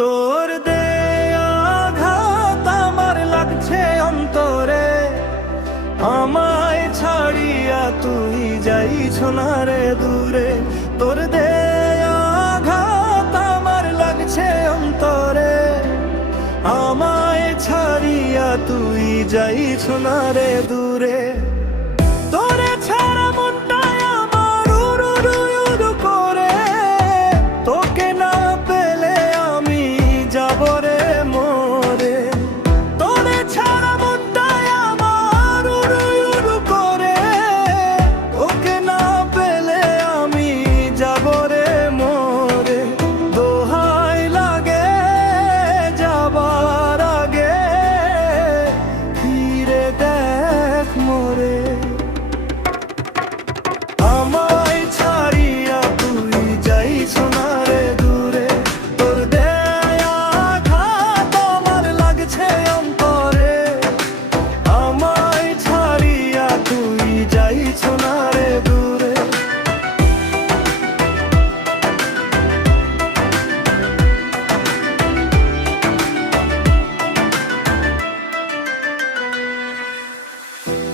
তোর দেয়া আঘাত আমার লাগছে অন্তরে। আমায় ছাড়িয়া তুই যাইছ না রে দূরে। তোর দেয়া আঘাত আমার লাগছে অন্তরে। আমায় ছাড়িয়া তুই যাইছ না রে দূরে। মোরে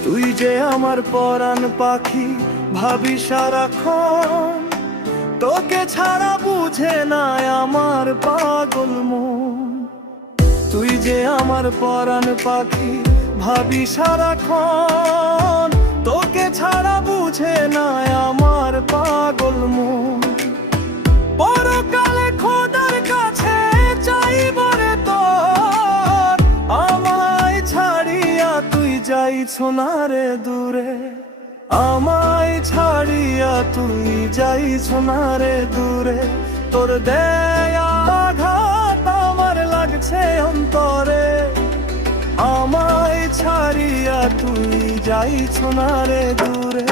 তুই যে আমার পরাণ পাখি, ভাবি সারাক্ষণ। তোকে ছাড়া বুঝে না আমার পাগল মন। তুই যে আমার পরাণ পাখি, ভাবি সারাক্ষণ। তোকে ছাড়া বুঝে না আমার পাগল যাইছ না রে দূরে, আমায় ছাড়িয়া তুই যাইছ না রে দূরে। তোর দেয়া আঘাত আমার লাগছে অন্তরে, আমায় ছাড়িয়া তুই যাইছ না রে দূরে।